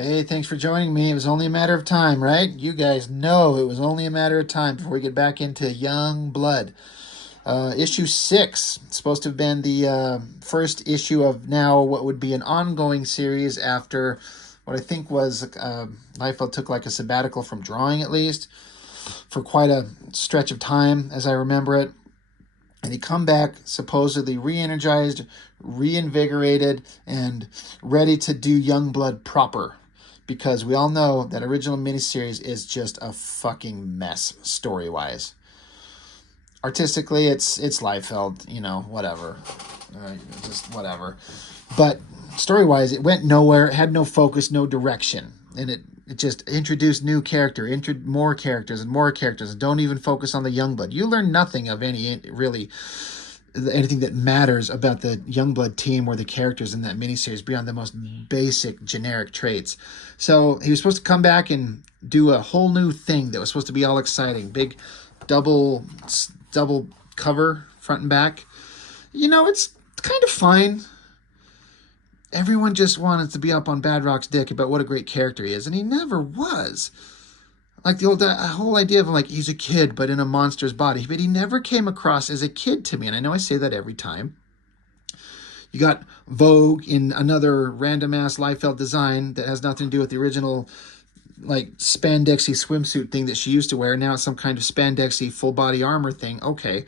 Hey, thanks for joining me. It was only a matter of time, right? You guys know it was only a matter of time before we get back into Youngblood. Issue 6. It's supposed to have been the first issue of now what would be an ongoing series after what I think was Liefeld took like a sabbatical from drawing at least for quite a stretch of time, as I remember it. And he come back supposedly re-energized, reinvigorated, and ready to do Youngblood proper. Because we all know that original miniseries is just a fucking mess story-wise. Artistically, it's Liefeld, whatever. Just whatever. But story-wise, it went nowhere. It had no focus, no direction. And it just introduced new more characters and more characters, and don't even focus on the Youngblood. You learn nothing of anything that matters about the Youngblood team or the characters in that miniseries beyond the most basic generic traits. So he was supposed to come back and do a whole new thing that was supposed to be all exciting. Big double cover, front and back. It's kind of fine. Everyone just wanted to be up on Badrock's dick about what a great character he is, and he never was. Like the whole idea of he's a kid but in a monster's body, but he never came across as a kid to me, and I know I say that every time. You got Vogue in another random ass Liefeld design that has nothing to do with the original spandexy swimsuit thing that she used to wear. Now it's some kind of spandexy full body armor thing. Okay.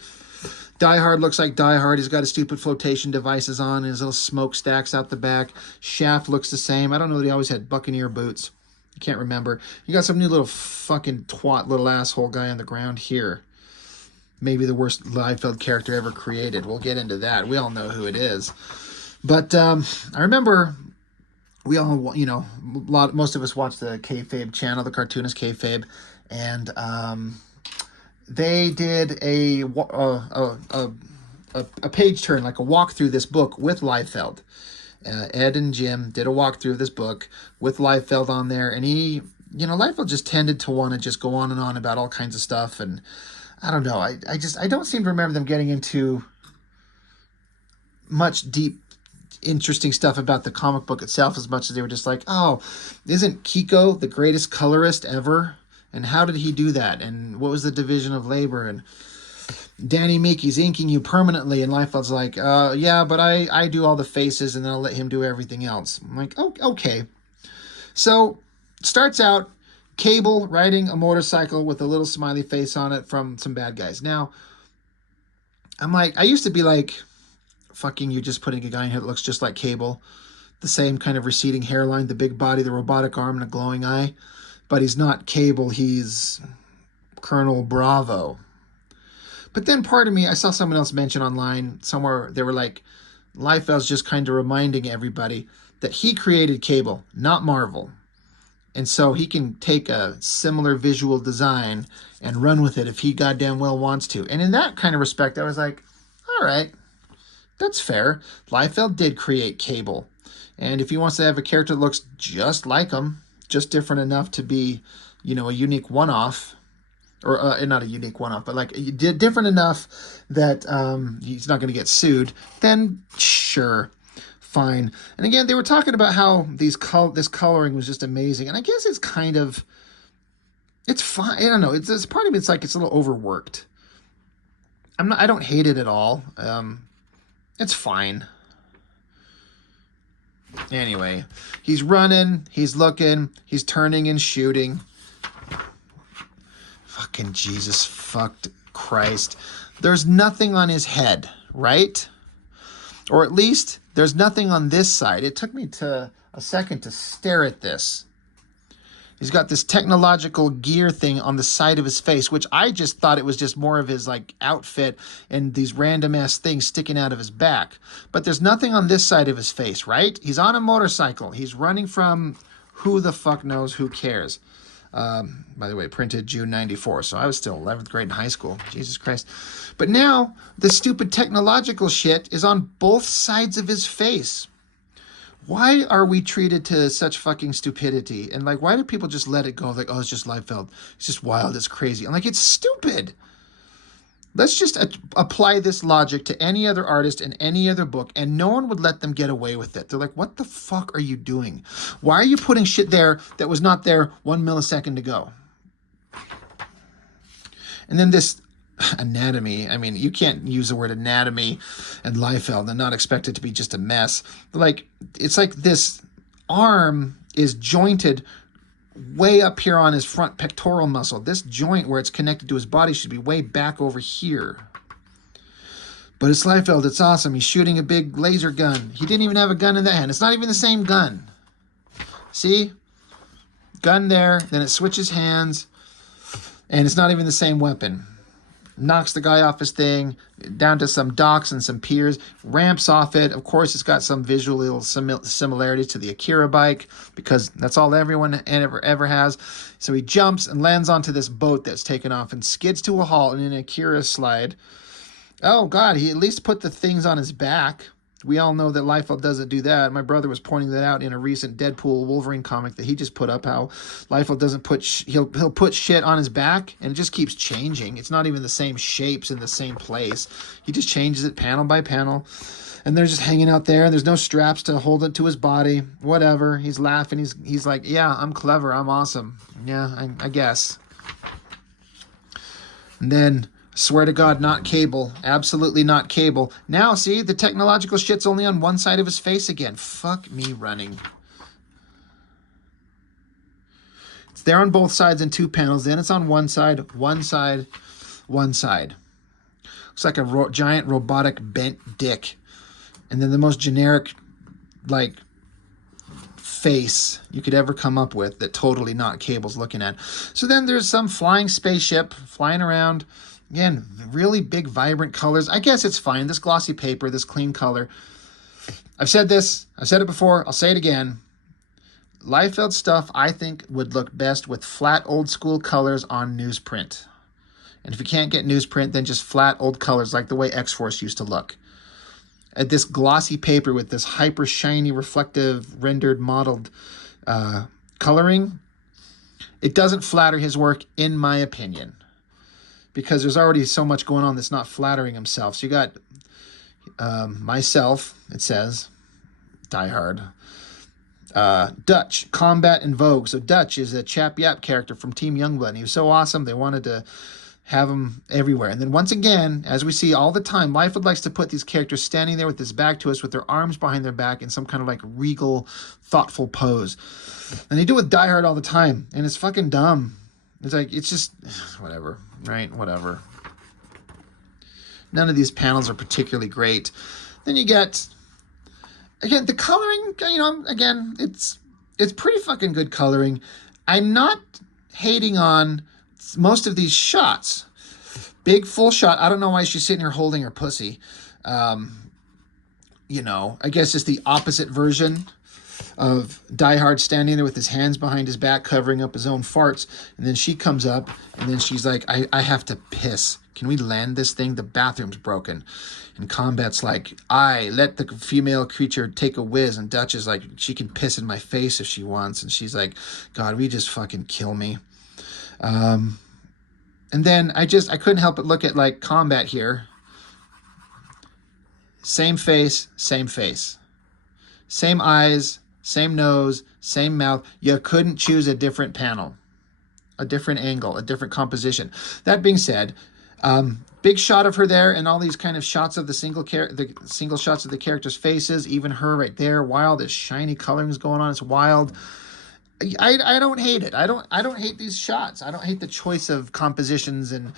Die Hard looks like Die Hard. He's got his stupid flotation devices on and his little smokestacks out the back. Shaft looks the same. I don't know that he always had Buccaneer boots. I can't remember. You got some new little fucking twat little asshole guy on the ground here. Maybe the worst Liefeld character ever created. We'll get into that. We all know who it is. But I remember we all, most of us watched the Kayfabe channel, the cartoonist Kayfabe, and they did a page turn, like a walk through this book with Liefeld. Ed and Jim did a walkthrough of this book with Liefeld on there, and Liefeld just tended to want to just go on and on about all kinds of stuff, and I don't know, I don't seem to remember them getting into much deep, interesting stuff about the comic book itself as much as they were just like, oh, isn't Kiko the greatest colorist ever? And how did he do that? And what was the division of labor? And Danny Meekie's inking you permanently. And Liefeld's like, yeah, but I do all the faces and then I'll let him do everything else. I'm like, oh, okay. So starts out Cable riding a motorcycle with a little smiley face on it from some bad guys. Now, I'm like, I used to be like, fucking you just putting a guy in here that looks just like Cable. The same kind of receding hairline, the big body, the robotic arm, and a glowing eye. But he's not Cable, he's Colonel Bravo. But then part of me, I saw someone else mention online somewhere, they were like, Liefeld's just kind of reminding everybody that he created Cable, not Marvel. And so he can take a similar visual design and run with it if he goddamn well wants to. And in that kind of respect, I was like, all right, that's fair. Liefeld did create Cable. And if he wants to have a character that looks just like him, just different enough to be, a unique one-off, or not a unique one-off, but like different enough that he's not going to get sued, then sure, fine. And again, they were talking about how this coloring was just amazing, and I guess it's fine. I don't know. It's part of it's like it's a little overworked. I don't hate it at all. It's fine. Anyway, he's running, he's looking, he's turning and shooting. Fucking Jesus fucked Christ. There's nothing on his head, right? Or at least there's nothing on this side. It took me a second to stare at this. He's got this technological gear thing on the side of his face, which I just thought it was just more of his outfit and these random ass things sticking out of his back. But there's nothing on this side of his face, right? He's on a motorcycle. He's running from who the fuck knows, who cares. By the way, printed June 94, so I was still 11th grade in high school. Jesus Christ. But now the stupid technological shit is on both sides of his face. Why are we treated to such fucking stupidity? And why do people just let it go? Like, oh, it's just Liefeld. It's just wild. It's crazy. I'm like, it's stupid. Let's just apply this logic to any other artist in any other book, and no one would let them get away with it. They're like, what the fuck are you doing? Why are you putting shit there that was not there 1 millisecond ago? And then this anatomy. I mean, you can't use the word anatomy and Liefeld and not expect it to be just a mess. Like, it's like this arm is jointed way up here on his front pectoral muscle. This joint where it's connected to his body should be way back over here. But it's Liefeld. It's awesome. He's shooting a big laser gun. He didn't even have a gun in that hand. It's not even the same gun. See? Gun there. Then it switches hands. And it's not even the same weapon. Knocks the guy off his thing, down to some docks and some piers, ramps off it. Of course, it's got some visual similarity to the Akira bike, because that's all everyone ever has. So he jumps and lands onto this boat that's taken off and skids to a halt in an Akira slide. Oh, God, he at least put the things on his back. We all know that Liefeld doesn't do that. My brother was pointing that out in a recent Deadpool Wolverine comic that he just put up, how Liefeld doesn't put... He'll put shit on his back, and it just keeps changing. It's not even the same shapes in the same place. He just changes it panel by panel. And they're just hanging out there. There's no straps to hold it to his body. Whatever. He's laughing. He's like, yeah, I'm clever. I'm awesome. Yeah, I guess. And then... Swear to God, not Cable. Absolutely not Cable. Now, see, the technological shit's only on one side of his face again. Fuck me running. It's there on both sides in two panels. Then it's on one side, one side, one side. Looks like a giant robotic bent dick. And then the most generic, like, face you could ever come up with that totally not Cable's looking at. So then there's some flying spaceship flying around. Again, really big, vibrant colors. I guess it's fine. This glossy paper, this clean color. I've said this. I've said it before. I'll say it again. Liefeld stuff, I think, would look best with flat, old-school colors on newsprint. And if you can't get newsprint, then just flat, old colors like the way X-Force used to look. At this glossy paper with this hyper shiny, reflective, rendered, modeled coloring, it doesn't flatter his work, in my opinion. Because there's already so much going on that's not flattering himself. So you got myself, it says, Die Hard. Dutch, Combat and Vogue. So Dutch is a Chap Yap character from Team Youngblood. And he was so awesome, they wanted to have him everywhere. And then once again, as we see all the time, Liefeld likes to put these characters standing there with his back to us, with their arms behind their back in some kind of like regal, thoughtful pose. And they do it with Die Hard all the time. And it's fucking dumb. It's like, it's just, whatever, right? Whatever. None of these panels are particularly great. Then you get, again, the coloring, you know, again, it's pretty fucking good coloring. I'm not hating on most of these shots. Big full shot. I don't know why she's sitting here holding her pussy. You know, I guess it's the opposite version of Die Hard standing there with his hands behind his back, covering up his own farts. And then she comes up, and then she's like, I have to piss. Can we land this thing? The bathroom's broken. And Combat's like, let the female creature take a whiz. And Dutch is like, she can piss in my face if she wants. And she's like, God, we just fucking kill me. And then I couldn't help but look at, like, Combat here. Same face, same face. Same eyes, same nose, same mouth. You couldn't choose a different panel, a different angle, a different composition. That being said, big shot of her there, and all these kind of shots of the single shots of the characters' faces, even her right there. Wild, this shiny coloring is going on. It's wild. I don't hate it. I don't hate these shots. I don't hate the choice of compositions and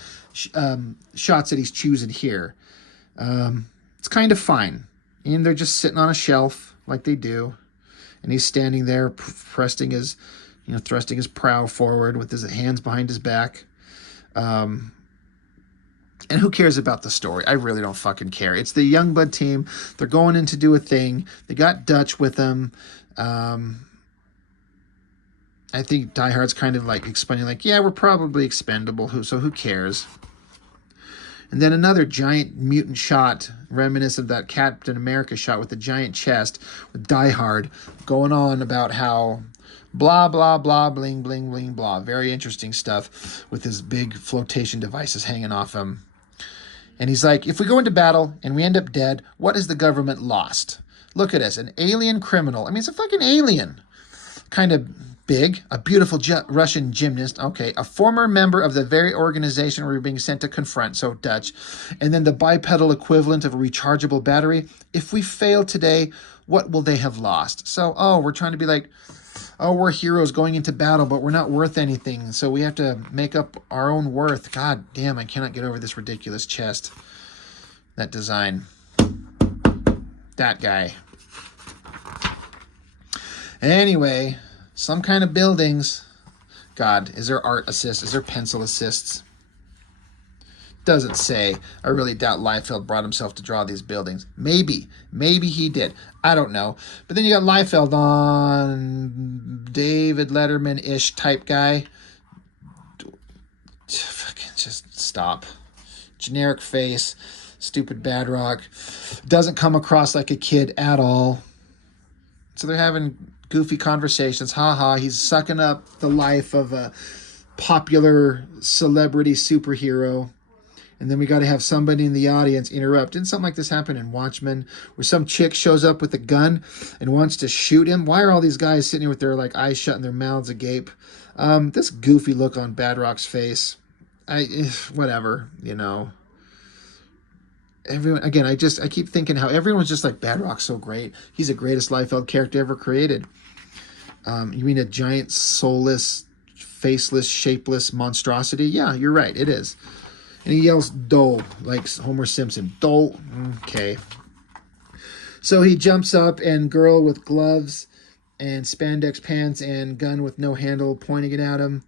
shots that he's choosing here. It's kind of fine. And they're just sitting on a shelf like they do. And he's standing there thrusting his prow forward with his hands behind his back. And who cares about the story? I really don't fucking care. It's the Youngblood team. They're going in to do a thing. They got Dutch with them. I think Die Hard's kind of like explaining, like, yeah, we're probably expendable, so who cares? And then another giant mutant shot, reminiscent of that Captain America shot with the giant chest, with Die Hard going on about how blah, blah, blah, bling, bling, bling, blah. Very interesting stuff with his big flotation devices hanging off him. And he's like, if we go into battle and we end up dead, what has the government lost? Look at us, an alien criminal. I mean, it's a fucking alien. kind of big. A beautiful Russian gymnast. Okay. A former member of the very organization we're being sent to confront. So Dutch. And then the bipedal equivalent of a rechargeable battery. If we fail today, what will they have lost? So, we're trying to be like, we're heroes going into battle, but we're not worth anything. So we have to make up our own worth. God damn, I cannot get over this ridiculous chest. That design. That guy. Anyway, some kind of buildings. God, is there art assists? Is there pencil assists? Doesn't say. I really doubt Liefeld brought himself to draw these buildings. Maybe he did. I don't know. But then you got Liefeld on David Letterman-ish type guy. Fucking just stop. Generic face. Stupid Badrock. Doesn't come across like a kid at all. So they're having goofy conversations. Ha, he's sucking up the life of a popular celebrity superhero. And then we got to have somebody in the audience interrupt. Didn't something like this happen in Watchmen, where some chick shows up with a gun and wants to shoot him? Why are all these guys sitting here with their eyes shut and their mouths agape? This goofy look on Badrock's face. Whatever, Everyone, again, I keep thinking how everyone's just like, Badrock's so great. He's the greatest Liefeld character ever created. You mean a giant, soulless, faceless, shapeless monstrosity? Yeah, you're right. It is. And he yells, "Dole," like Homer Simpson. Dole. Okay. So he jumps up, and girl with gloves and spandex pants and gun with no handle pointing it at him.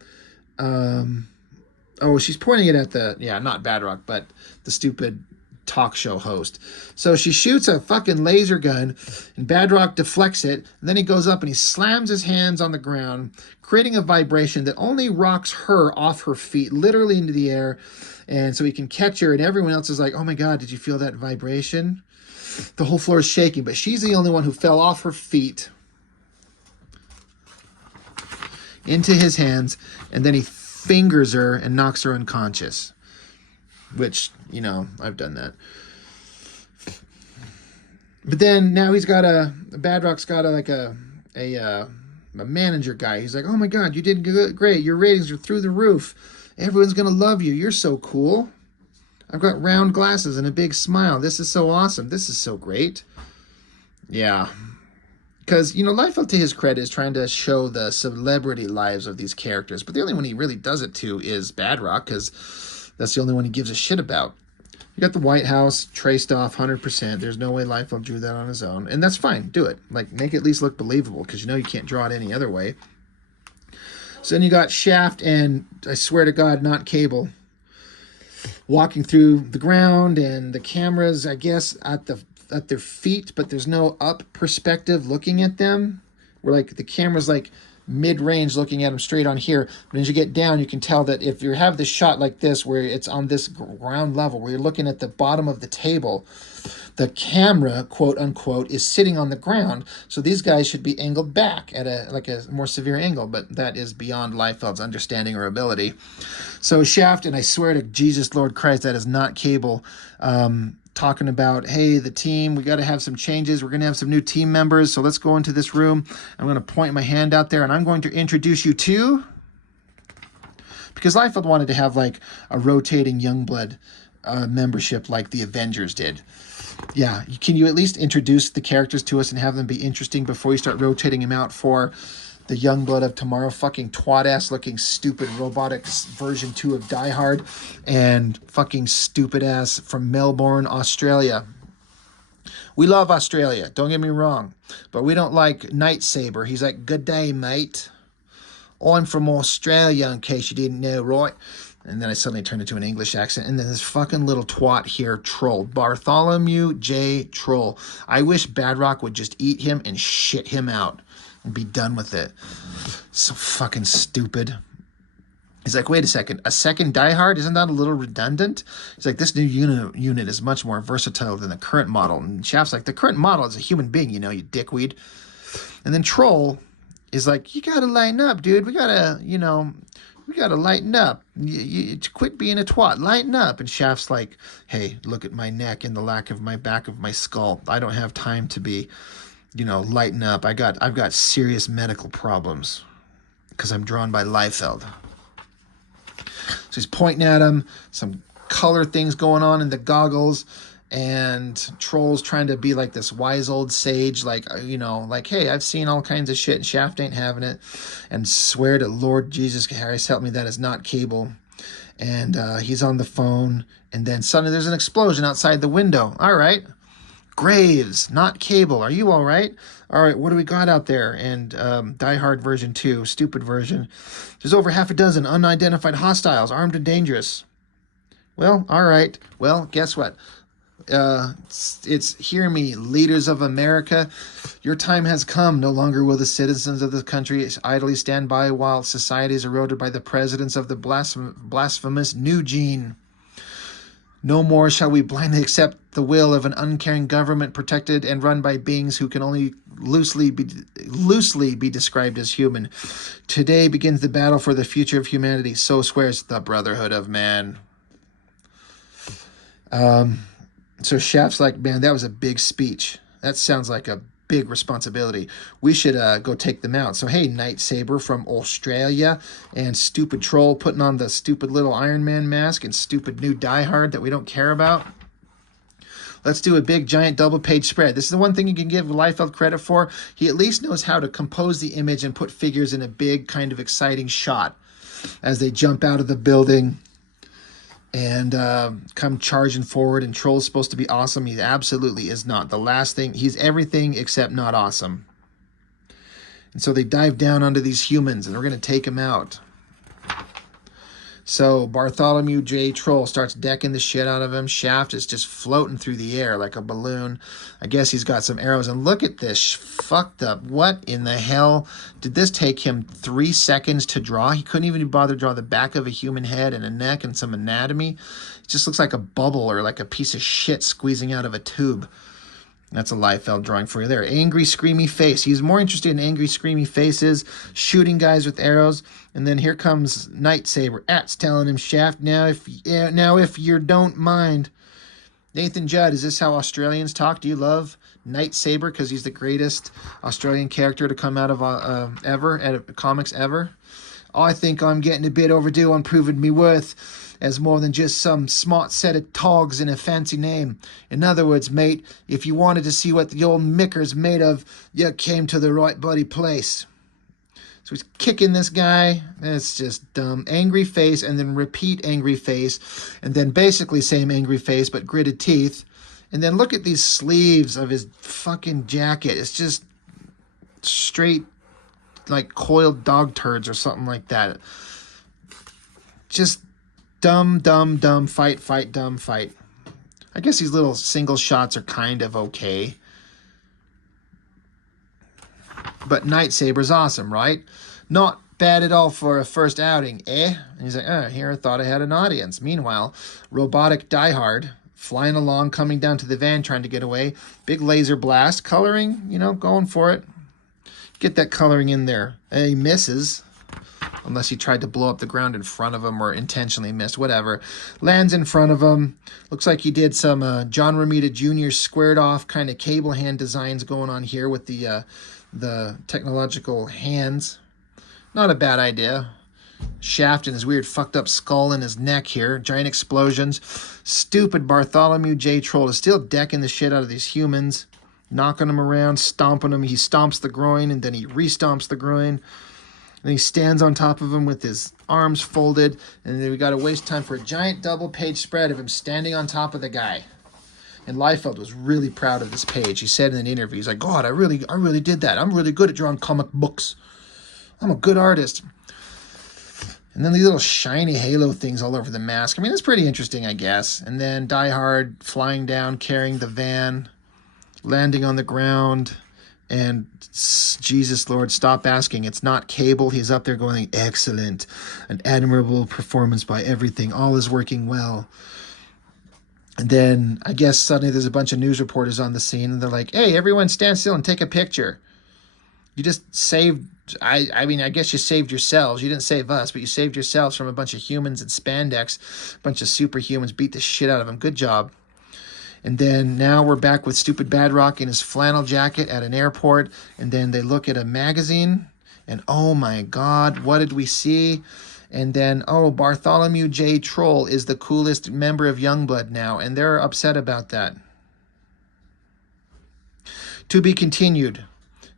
She's pointing it at not Badrock, but the stupid talk show host. So she shoots a fucking laser gun, and Badrock deflects it, and then he goes up and he slams his hands on the ground, creating a vibration that only rocks her off her feet, literally into the air. And so he can catch her, and everyone else is like, "Oh my God, did you feel that vibration?" The whole floor is shaking, but she's the only one who fell off her feet into his hands, and then he fingers her and knocks her unconscious. Which, I've done that. But then now Badrock's got a manager guy. He's like, "Oh my God, you did good, great. Your ratings are through the roof. Everyone's going to love you. You're so cool. I've got round glasses and a big smile. This is so awesome. This is so great." Yeah. Because, Liefeld, to his credit, is trying to show the celebrity lives of these characters. But the only one he really does it to is Badrock, because that's the only one he gives a shit about. You got the White House traced off 100%. There's no way Liefeld drew that on his own. And that's fine. Do it. Make it at least look believable, because you can't draw it any other way. So then you got Shaft and, I swear to God, not Cable, walking through the ground, and the cameras, I guess, at their feet, but there's no up perspective looking at them. Where the camera's mid-range looking at them straight on here. But as you get down, you can tell that if you have this shot like this, where it's on this ground level, where you're looking at the bottom of the table, the camera, quote unquote, is sitting on the ground. So these guys should be angled back at a more severe angle, but that is beyond Liefeld's understanding or ability. So Shaft, and I swear to Jesus Lord Christ, that is not Cable, talking about, "Hey, the team, we got to have some changes. We're going to have some new team members. So let's go into this room. I'm going to point my hand out there, and I'm going to introduce you to," because Liefeld wanted to have a rotating Youngblood membership like the Avengers did. Yeah, can you at least introduce the characters to us and have them be interesting before you start rotating them out for the Youngblood of tomorrow? Fucking twat-ass looking stupid robotics version 2 of Die Hard, and fucking stupid-ass from Melbourne, Australia. We love Australia, don't get me wrong, but we don't like Night Saber. He's like, "Good day, mate. I'm from Australia, in case you didn't know, right?" And then I suddenly turned into an English accent. And then this fucking little twat here, Troll. Bartholomew J. Troll. I wish Badrock would just eat him and shit him out and be done with it. So fucking stupid. He's like, "Wait a second. A second Die Hard? Isn't that a little redundant?" He's like, "This new unit is much more versatile than the current model." And Shaft's like, "The current model is a human being, you dickweed." And then Troll is like, "You got to lighten up, dude. We got to lighten up. You quit being a twat. Lighten up." And Shaft's like, "Hey, look at my neck and the lack of my back of my skull. I don't have time to be lighten up. I've got serious medical problems because I'm drawn by Liefeld. So he's pointing at him, some color things going on in the goggles, and Troll's trying to be like this wise old sage, like, hey, I've seen all kinds of shit and Shaft ain't having it, and swear to Lord Jesus Harris, help me, that is not Cable. And he's on the phone, and then suddenly there's an explosion outside the window. All right. Graves, not Cable. Are you all right? All right, what do we got out there? And Die Hard version 2, stupid version. There's over half a dozen unidentified hostiles, armed and dangerous. Well, all right. Well, guess what? It's hear me, leaders of America. Your time has come. No longer will the citizens of the country idly stand by while society is eroded by the presidents of the blasphemous New Gene. No more shall we blindly accept the will of an uncaring government protected and run by beings who can only loosely be described as human. Today begins the battle for the future of humanity. So swears the Brotherhood of Man. So Shaft's like, man, that was a big speech. That sounds like a big responsibility. We should go take them out. So, hey, Night Saber from Australia and stupid Troll putting on the stupid little Iron Man mask and stupid new Die Hard that we don't care about. Let's do a big, giant, double-page spread. This is the one thing you can give Liefeld credit for. He at least knows how to compose the image and put figures in a big, kind of exciting shot as they jump out of the building and come charging forward. And Troll's supposed to be awesome. He absolutely is not. The last thing, he's everything except not awesome. And so they dive down onto these humans, and we're going to take them out. So Bartholomew J. Troll starts decking the shit out of him. Shaft is just floating through the air like a balloon. I guess he's got some arrows. And look at this fucked up. What in the hell? Did this take him 3 seconds to draw? He couldn't even bother to draw the back of a human head and a neck and some anatomy. It just looks like a bubble or like a piece of shit squeezing out of a tube. That's a Liefeld drawing for you there. Angry, screamy face. He's more interested in angry, screamy faces, shooting guys with arrows. And then here comes Night Saber. At's telling him, Shaft, now if you don't mind. Nathan Judd, is this how Australians talk? Do you love Night Saber because he's the greatest Australian character to come out of comics ever? I think I'm getting a bit overdue on proving me worth as more than just some smart set of togs and a fancy name. In other words, mate, if you wanted to see what the old micker's made of, you came to the right bloody place. So he's kicking this guy. It's just dumb. Angry face, and then repeat angry face, and then basically same angry face, but gritted teeth. And then look at these sleeves of his fucking jacket. It's just straight, like coiled dog turds or something like that. Just dumb, fight, dumb, fight. I guess these little single shots are kind of okay. But Night Saber's awesome, right? Not bad at all for a first outing, eh? And he's like, here, I thought I had an audience. Meanwhile, robotic Die Hard, flying along, coming down to the van, trying to get away. Big laser blast, coloring, going for it. Get that coloring in there. And he misses. Unless he tried to blow up the ground in front of him or intentionally missed, whatever. Lands in front of him. Looks like he did some John Romita Jr. squared off kind of cable hand designs going on here with the technological hands. Not a bad idea. Shaft and his weird fucked up skull in his neck here. Giant explosions. Stupid Bartholomew J. Troll is still decking the shit out of these humans. Knocking them around, stomping them. He stomps the groin and then he re-stomps the groin. And he stands on top of him with his arms folded. And then we got to waste time for a giant double-page spread of him standing on top of the guy. And Liefeld was really proud of this page. He said in an interview, he's like, God, I really did that. I'm really good at drawing comic books. I'm a good artist. And then these little shiny halo things all over the mask. I mean, it's pretty interesting, I guess. And then Die Hard flying down, carrying the van, landing on the ground. And Jesus, Lord, stop asking. It's not Cable. He's up there going, excellent. An admirable performance by everything. All is working well. And then I guess suddenly there's a bunch of news reporters on the scene. And they're like, hey, everyone stand still and take a picture. You just saved, I mean, I guess you saved yourselves. You didn't save us, but you saved yourselves from a bunch of humans in spandex. A bunch of superhumans beat the shit out of them. Good job. And then now we're back with stupid Badrock in his flannel jacket at an airport. And then they look at a magazine. And oh my God, what did we see? And then, oh, Bartholomew J. Troll is the coolest member of Youngblood now. And they're upset about that. To be continued.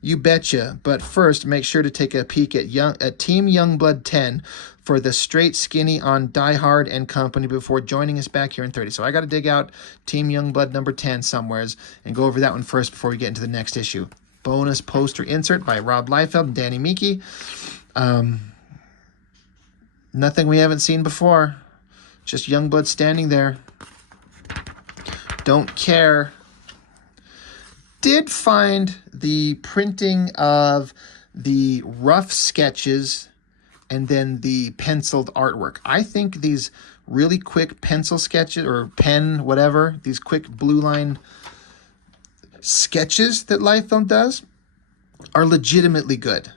You betcha. But first, make sure to take a peek at Team Youngblood 10 for the straight skinny on Die Hard and company before joining us back here in 30. So I got to dig out Team Youngblood number 10 somewheres and go over that one first before we get into the next issue. Bonus poster insert by Rob Liefeld and Danny Miki. Nothing we haven't seen before. Just Youngblood standing there. Don't care. Did find the printing of the rough sketches and then the penciled artwork. I think these really quick pencil sketches or pen, whatever, these quick blue line sketches that Liefeld does are legitimately good.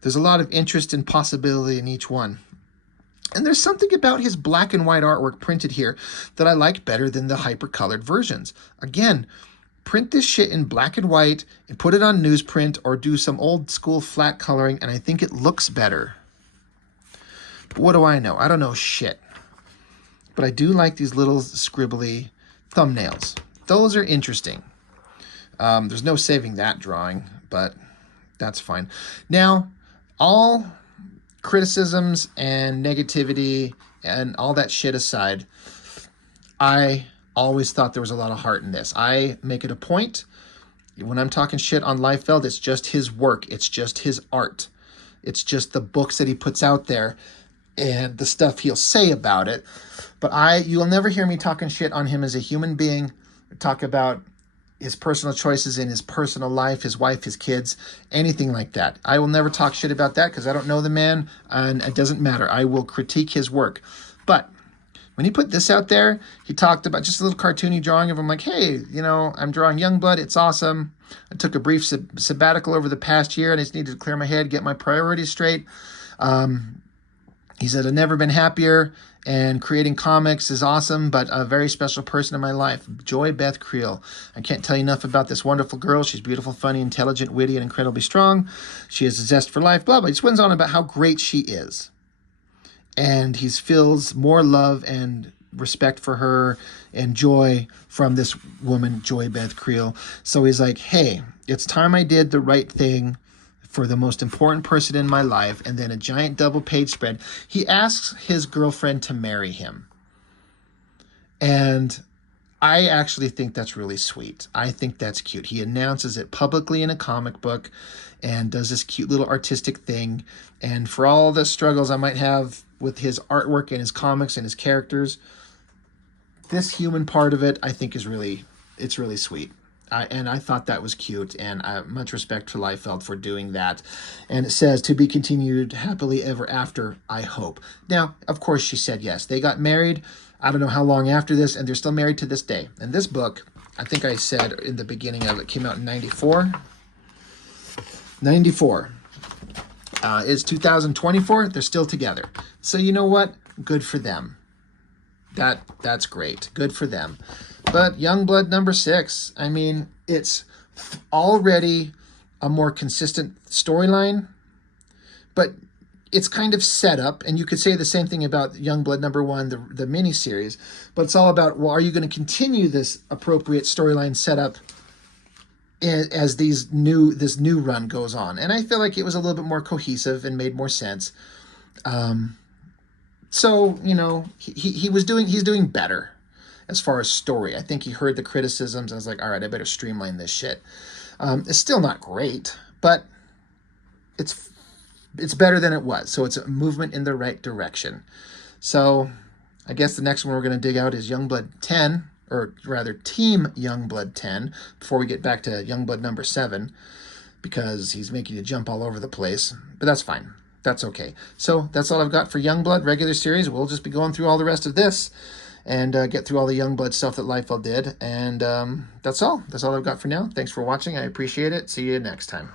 There's a lot of interest and possibility in each one. And there's something about his black and white artwork printed here that I like better than the hyper-colored versions. Again, print this shit in black and white and put it on newsprint or do some old school flat coloring, and I think it looks better. But what do I know? I don't know shit. But I do like these little scribbly thumbnails. Those are interesting. There's no saving that drawing, but that's fine. Now, all criticisms and negativity and all that shit aside, I always thought there was a lot of heart in this. I make it a point, when I'm talking shit on Liefeld, it's just his work. It's just his art. It's just the books that he puts out there and the stuff he'll say about it. But you'll never hear me talking shit on him as a human being, talk about his personal choices in his personal life, his wife, his kids, anything like that. I will never talk shit about that because I don't know the man, and it doesn't matter. I will critique his work. But when he put this out there, he talked about just a little cartoony drawing of him like, hey, you know, I'm drawing Youngblood. It's awesome. I took a brief sabbatical over the past year, and I just needed to clear my head, get my priorities straight. He said, I've never been happier, and creating comics is awesome, but a very special person in my life, Joy Beth Creel. I can't tell you enough about this wonderful girl. She's beautiful, funny, intelligent, witty, and incredibly strong. She has a zest for life, blah, blah. He just went on about how great she is. And he feels more love and respect for her and joy from this woman, Joy Beth Creel. So he's like, hey, it's time I did the right thing for the most important person in my life. And then a giant double page spread. He asks his girlfriend to marry him. And I actually think that's really sweet. I think that's cute. He announces it publicly in a comic book and does this cute little artistic thing. And for all the struggles I might have with his artwork and his comics and his characters, this human part of it, I think it's really sweet. And I thought that was cute, and much respect for Liefeld for doing that. And it says, to be continued happily ever after, I hope. Now, of course, she said yes. They got married, I don't know how long after this, and they're still married to this day. And this book, I think I said in the beginning of it, came out in 94. 94. It's 2024. They're still together. So you know what? Good for them. That's great. Good for them. But Youngblood number 6, I mean, it's already a more consistent storyline, but it's kind of set up, and you could say the same thing about Youngblood number 1, the miniseries, but it's all about, well, are you going to continue this appropriate storyline setup as this new run goes on? And I feel like it was a little bit more cohesive and made more sense. So, you know, he's doing better as far as story. I think he heard the criticisms and was like, all right, I better streamline this shit. It's still not great, but it's better than it was. So it's a movement in the right direction. So I guess the next one we're going to dig out is Youngblood 10, or rather Team Youngblood 10, before we get back to Youngblood number 7, because he's making you jump all over the place. But that's fine. That's okay. So that's all I've got for Youngblood regular series. We'll just be going through all the rest of this and get through all the Youngblood stuff that Liefeld did. And that's all. That's all I've got for now. Thanks for watching. I appreciate it. See you next time.